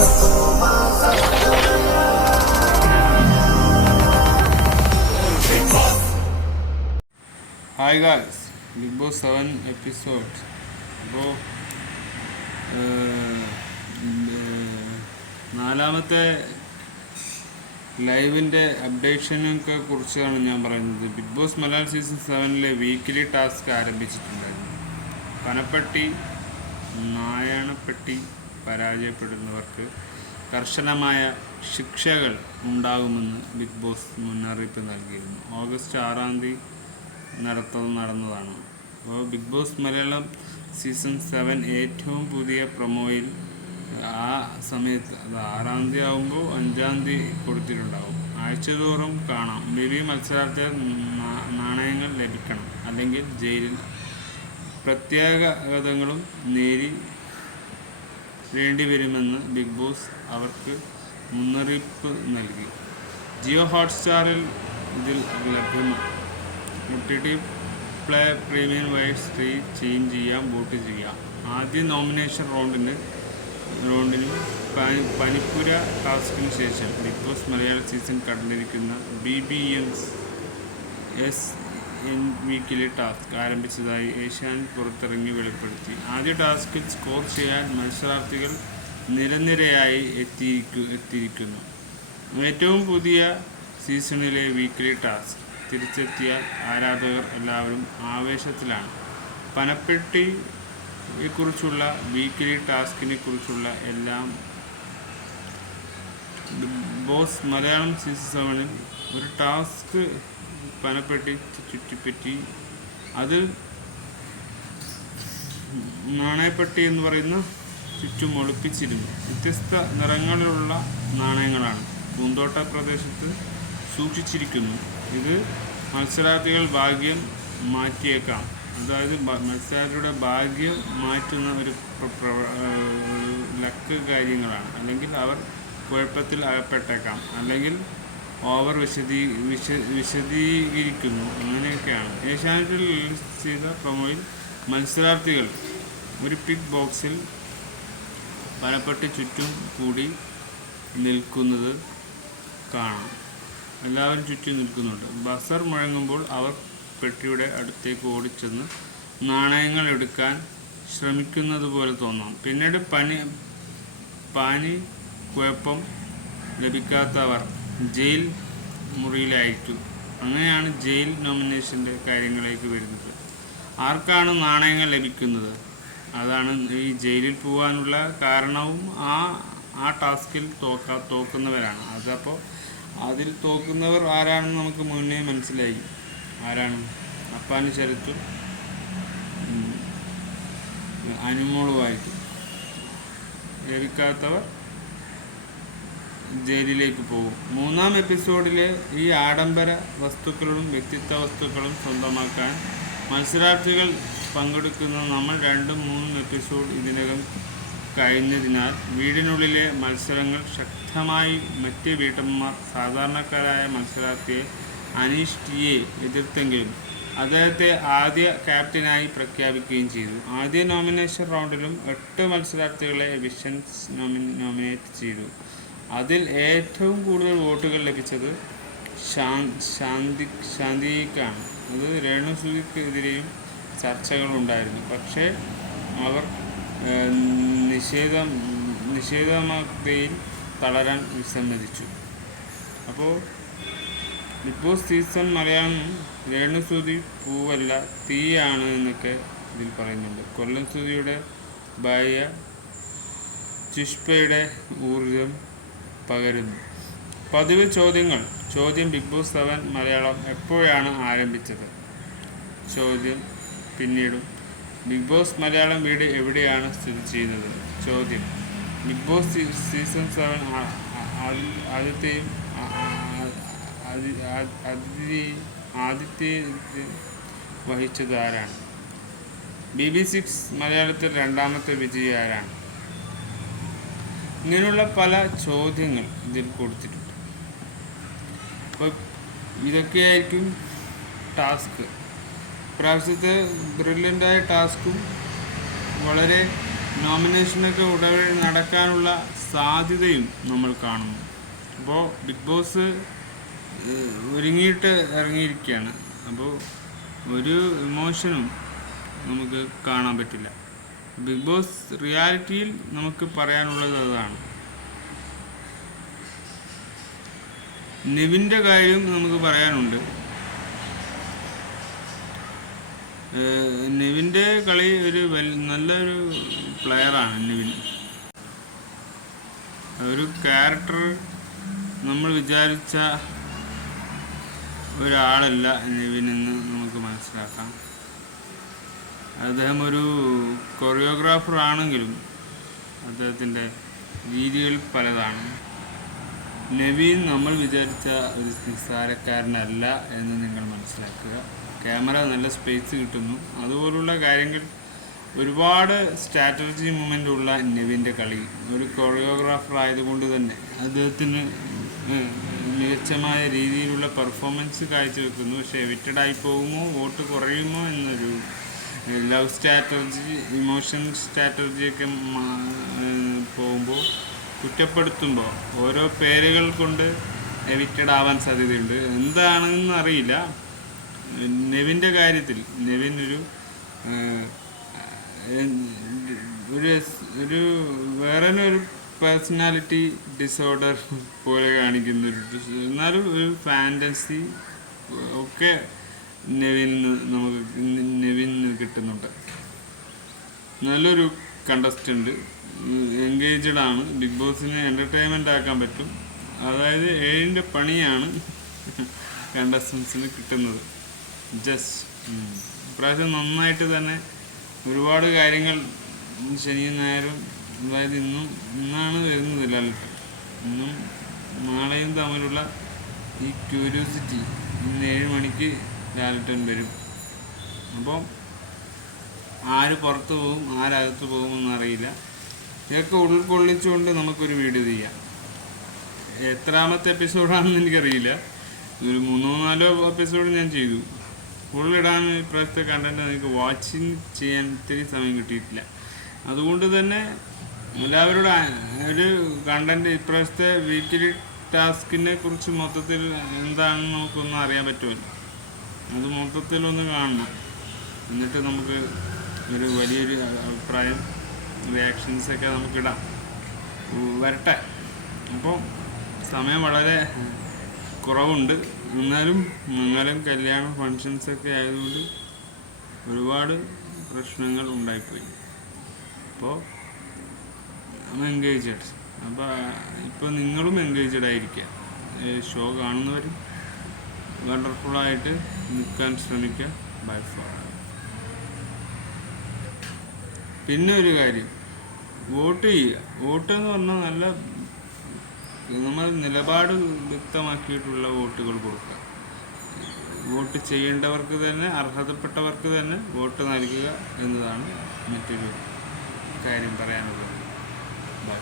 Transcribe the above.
Hi guys, Bigg Boss 7 episode. അപ്പോൾ നാലാമത്തെ ലൈവിൻ്റെ അപ്ഡേഷനൊക്കെ കുറിച്ചാണ് ഞാൻ പറയുന്നത്. Bigg Boss Malayalam season 7 weekly task ആരംഭിച്ചിട്ടുണ്ടായിരുന്നു. പനപ്പെട്ടി നായണപ്പെട്ടി പരാജയപ്പെടുന്നവർക്ക് കർശനമായ ശിക്ഷകൾ ഉണ്ടാകുമെന്ന് ബിഗ് ബോസ് മുന്നറിയിപ്പ് നൽകിയിരുന്നു. ഓഗസ്റ്റ് 6 നടന്നതാണ്. അപ്പോൾ ബിഗ് ബോസ് മലയാളം സീസൺ 7 ഏറ്റവും പുതിയ പ്രൊമോയിൽ ആ സമയത്ത് അത് 6 ആകുമ്പോൾ 5 കൊടുത്തിട്ടുണ്ടാവും. ആഴ്ചതോറും കാണാം. ബിബി മത്സരാർത്ഥികൾ നാണയങ്ങൾ ലഭിക്കണം, അല്ലെങ്കിൽ ജയിലിൽ പ്രത്യാഘാതങ്ങളും നേരിടേണ്ടി വരുമെന്ന് ബിഗ് ബോസ് അവർക്ക് മുന്നറിയിപ്പ് നൽകി. ജിയോ ഹോട്ട്സ്റ്റാറിൽ ഇതിൽ ലഭ്യമാണ്. OTT പ്ലേ പ്രീമിയം വഴി സ്ട്രീം ചെയ്യാം, വോട്ട് ചെയ്യാം. ആദ്യ നോമിനേഷൻ റൗണ്ടിനും പനിപ്പുര ടാസ്കിന് ശേഷം ബിഗ് ബോസ് മലയാളം സീസൺ കണ്ടിരിക്കുന്ന BBMS വീക്കിലി ടാസ്ക് ആരംഭിച്ചതായി ഏഷ്യാനെറ്റ് പുറത്തിറങ്ങി വെളിപ്പെടുത്തി. ആദ്യ ടാസ്കിൽ സ്കോർ ചെയ്യാൻ മത്സരാർത്ഥികൾ നിരനിരയായി എത്തിയിരിക്കുന്നു. ഏറ്റവും പുതിയ സീസണിലെ വീക്കിലി ടാസ്ക് തിരിച്ചെത്തിയാൽ ആരാധകർ എല്ലാവരും ആവേശത്തിലാണ്. പനപ്പെട്ടിയെക്കുറിച്ചുള്ള വീക്കിലി ടാസ്കിനെ കുറിച്ചുള്ള എല്ലാം ബിഗ് ബോസ് മലയാളം സീസൺ 7 ഒരു ടാസ്ക് പനപ്പെട്ടി ചുറ്റിപ്പറ്റി അതിൽ നാണയപ്പെട്ടി എന്ന് പറയുന്ന ചുറ്റും ഒളിപ്പിച്ചിരുന്നു. വ്യത്യസ്ത നിറങ്ങളിലുള്ള നാണയങ്ങളാണ് പൂന്തോട്ട പ്രദേശത്ത് സൂക്ഷിച്ചിരിക്കുന്നു. ഇത് മത്സരാർത്ഥികൾ ഭാഗ്യം മാറ്റിയേക്കാം. അതായത് മത്സരാർത്ഥിയുടെ ഭാഗ്യം മാറ്റുന്ന ഒരു ലക്ക് കാര്യങ്ങളാണ്. അല്ലെങ്കിൽ അവർ കുഴപ്പത്തിൽ അകപ്പെട്ടേക്കാം, അല്ലെങ്കിൽ ഓവർ വിശദീകരിക്കുന്നു. അങ്ങനെയൊക്കെയാണ്. ഏഷ്യാനെറ്റിൽ റിലീസ് ചെയ്ത പ്രൊമോയിൽ മത്സരാർത്ഥികൾ ഒരു പിഗ് ബോക്സിൽ പനപ്പെട്ടി ചുറ്റും കൂടി നിൽക്കുന്നത് കാണാം. എല്ലാവരും ചുറ്റും നിൽക്കുന്നുണ്ട്. ബസർ മുഴങ്ങുമ്പോൾ അവർ പെട്ടിയുടെ അടുത്തേക്ക് ഓടിച്ചെന്ന് നാണയങ്ങൾ എടുക്കാൻ ശ്രമിക്കുന്നത് പോലെ തോന്നാം. പിന്നീട് കുഴപ്പം ലഭിക്കാത്തവർ ജയിൽ മുറിയിലായിരിക്കും. അങ്ങനെയാണ് ജയിൽ നോമിനേഷൻ്റെ കാര്യങ്ങളിലേക്ക് വരുന്നത്. ആർക്കാണ് നാണയങ്ങൾ ലഭിക്കുന്നത്? അതാണ് ഈ ജയിലിൽ പോകാനുള്ള കാരണവും ആ ടാസ്കിൽ തോക്കുന്നവരാണ്. അതപ്പോൾ അതിൽ തോക്കുന്നവർ ആരാണെന്ന് നമുക്ക് മുന്നേ മനസ്സിലായി. ആരാണ്? അപ്പാന് ശരത്തും അനുമോളുമായിരിക്കും. ലഭിക്കാത്തവർ ജയിലിലേക്ക് പോകും. 3-ാം എപ്പിസോഡിലെ ഈ ആഡംബര വസ്തുക്കളും വ്യക്തിത്വ വസ്തുക്കളും സ്വന്തമാക്കാൻ മത്സരാർത്ഥികൾ പങ്കെടുക്കുന്ന നമ്മൾ 2-3 എപ്പിസോഡ് ഇതിനകം കഴിഞ്ഞതിനാൽ വീടിനുള്ളിലെ മത്സരങ്ങൾ ശക്തമായി. മറ്റ് വീട്ടമ്മമാർ സാധാരണക്കാരായ മത്സരാർത്ഥിയെ അനീഷ് ടിയെ എതിർത്തെങ്കിലും അദ്ദേഹത്തെ ആദ്യ ക്യാപ്റ്റനായി പ്രഖ്യാപിക്കുകയും ചെയ്തു. ആദ്യ നോമിനേഷൻ റൗണ്ടിലും 8 മത്സരാർത്ഥികളെ വിഷൻസ് നോമിനേറ്റ് ചെയ്തു. അതിൽ ഏറ്റവും കൂടുതൽ വോട്ടുകൾ ലഭിച്ചത് ശാന്തിക്കാണ്. അത് രേണുസുതിക്കെതിരെയും ചർച്ചകളുണ്ടായിരുന്നു. പക്ഷേ അവർ നിഷേധാത്മകതയിൽ തളരാൻ വിസമ്മതിച്ചു. അപ്പോൾ ബിഗ് ബോസ് സീസൺ മലയാളം രേണുസുതി പൂവല്ല തീയാണ് എന്നൊക്കെ ഇതിൽ പറയുന്നുണ്ട്. കൊല്ലം സുതിയുടെ ഭാര്യ ചുഷ്പയുടെ ഊർജം പകരുന്നു. പതിവ് ചോദ്യം ബിഗ് ബോസ് 7 മലയാളം എപ്പോഴാണ് ആരംഭിച്ചത്? ചോദ്യം. പിന്നീടും ബിഗ് ബോസ് മലയാളം വീട് എവിടെയാണ് സ്ഥിതി ചെയ്യുന്നത്? ചോദ്യം. ബിഗ് ബോസ് സീസൺ 7 ആദിത്യം വഹിച്ചത് ആരാണ്? BB6 മലയാളത്തിൽ 2ാമത്തെ വിജയി ആരാണ്? ഇങ്ങനെയുള്ള പല ചോദ്യങ്ങൾ ഇതിൽ കൊടുത്തിട്ടുണ്ട്. അപ്പോൾ ഇതൊക്കെയായിരിക്കും ടാസ്ക്. ഇപ്രാവശ്യത്തെ ബ്രില്യൻ്റായ ടാസ്കും വളരെ നോമിനേഷനൊക്കെ ഉടനെ നടക്കാനുള്ള സാധ്യതയും നമ്മൾ കാണുന്നു. അപ്പോൾ ബിഗ് ബോസ് ഒരുങ്ങിയിട്ട് ഇറങ്ങിയിരിക്കുകയാണ്. അപ്പോൾ ഒരു ഇമോഷനും നമുക്ക് കാണാൻ പറ്റില്ല. ബിഗ് ബോസ് റിയാലിറ്റിയിൽ നമുക്ക് പറയാനുള്ളത് അതാണ്. നെവിൻ്റെ കാര്യം നമുക്ക് പറയാനുണ്ട്. നെവിൻ്റെ കളി നല്ലൊരു പ്ലെയറാണ് നെവിൻ. ഒരു ക്യാരക്ടർ നമ്മൾ വിചാരിച്ച ഒരാളല്ല നെവിനെന്ന് നമുക്ക് മനസ്സിലാക്കാം. അദ്ദേഹം ഒരു കൊറിയോഗ്രാഫർ ആണെങ്കിലും അദ്ദേഹത്തിൻ്റെ രീതികൾ പലതാണ്. നെവിൻ നമ്മൾ വിചാരിച്ച ഒരു നിസ്സാരക്കാരനല്ല എന്ന് നിങ്ങൾ മനസ്സിലാക്കുക. ക്യാമറ നല്ല സ്പേസ് കിട്ടുന്നു, അതുപോലുള്ള കാര്യങ്ങൾ. ഒരുപാട് സ്ട്രാറ്റജി മൂവ്മെൻ്റ് ഉള്ള നെവിൻ്റെ കളി. ഒരു കൊറിയോഗ്രാഫർ ആയതുകൊണ്ട് തന്നെ അദ്ദേഹത്തിന് മികച്ചമായ രീതിയിലുള്ള പെർഫോമൻസ് കാഴ്ചവെക്കുന്നു. പക്ഷേ എവിക്റ്റഡായി പോകുമോ, വോട്ട് കുറയുമോ എന്നൊരു ലവ് സ്ട്രാറ്റജി, ഇമോഷൻ സ്ട്രാറ്റജിയൊക്കെ പോകുമ്പോൾ, കുറ്റപ്പെടുത്തുമ്പോൾ ഓരോ പേരുകൾ കൊണ്ട് എവിക്റ്റഡ് ആവാൻ സാധ്യതയുണ്ട്. എന്താണെന്ന് അറിയില്ല. നെവിൻ്റെ കാര്യത്തിൽ നെവിൻ ഒരു വേറൊരു പേഴ്സണാലിറ്റി ഡിസോർഡർ പോലെ കാണിക്കുന്ന എന്നാലും ഒരു ഫാൻറ്റസി ഒക്കെ നെവിന് കിട്ടുന്നുണ്ട്. നല്ലൊരു കണ്ടസ്റ്റൻ്റ്, എൻഗേജ്ഡ് ആണ്. ബിഗ് ബോസിനെ എൻ്റർടൈൻമെൻ്റ് ആക്കാൻ പറ്റും. അതായത് 7ൻ്റെ പണിയാണ് കണ്ടസ്റ്റൻസിന് കിട്ടുന്നത്. ഇപ്രാവശ്യം നന്നായിട്ട് തന്നെ ഒരുപാട് കാര്യങ്ങൾ ശനിയും ഞായറും, അതായത് ഇന്നാണ് വരുന്നത് ലാലിട്ട്, ഇന്നും നാളെയും തമ്മിലുള്ള ഈ ക്യൂരിയോസിറ്റി. ഇന്ന് 7 മണിക്ക് ലാലിട്ടൻ വരും. അപ്പോൾ ആര് പുറത്ത് പോകും, ആരകത്ത് പോകുമെന്നറിയില്ല. ഇതൊക്കെ ഉൾക്കൊള്ളിച്ചുകൊണ്ട് നമുക്കൊരു വീഡിയോ ചെയ്യാം. എത്രാമത്തെ എപ്പിസോഡാണെന്ന് എനിക്കറിയില്ല. ഒരു 3-4 എപ്പിസോഡ് ഞാൻ ചെയ്തു. ഫുള്ളിടാൻ ഇപ്രാവശ്യത്തെ കണ്ടൻറ്റ് എനിക്ക് വാച്ചിങ് ചെയ്യാൻ ഇത്തിരി സമയം കിട്ടിയിട്ടില്ല. അതുകൊണ്ട് തന്നെ എല്ലാവരുടെ ഒരു കണ്ടൻറ്റ്, ഇപ്രാവശ്യത്തെ വീക്കിലി ടാസ്കിനെ കുറിച്ച് മൊത്തത്തിൽ എന്താണെന്ന് നമുക്കൊന്ന് അറിയാൻ പറ്റുമല്ലോ. അത് മൊത്തത്തിലൊന്ന് കാണണം. എന്നിട്ട് നമുക്ക് ഒരു വലിയൊരു അഭിപ്രായം, റിയാക്ഷൻസൊക്കെ നമുക്കിടാം. വരട്ടെ. അപ്പോൾ സമയം വളരെ കുറവുണ്ട്. എന്നാലും മംഗലം, കല്യാണം, ഫങ്ഷൻസൊക്കെ ആയതുകൊണ്ട് ഒരുപാട് പ്രശ്നങ്ങൾ ഉണ്ടായിപ്പോയി. അപ്പോൾ എൻഗേജഡ്. അപ്പോൾ ഇപ്പോൾ നിങ്ങളും എൻഗേജഡ് ആയിരിക്കുക. ഷോ കാണുന്നവരും വണ്ടർഫുള്ളായിട്ട് നിൽക്കാൻ ശ്രമിക്കുക. Bye for. പിന്നെ ഒരു കാര്യം, വോട്ട് ചെയ്യുക. വോട്ട് എന്ന് പറഞ്ഞാൽ നല്ല നമ്മൾ നിലപാട് വ്യക്തമാക്കിയിട്ടുള്ള വോട്ടുകൾ കൊടുക്കുക. വോട്ട് ചെയ്യേണ്ടവർക്ക് തന്നെ, അർഹതപ്പെട്ടവർക്ക് തന്നെ വോട്ട് നൽകുക എന്നതാണ് മറ്റൊരു കാര്യം പറയാനുള്ളത്. ബൈ.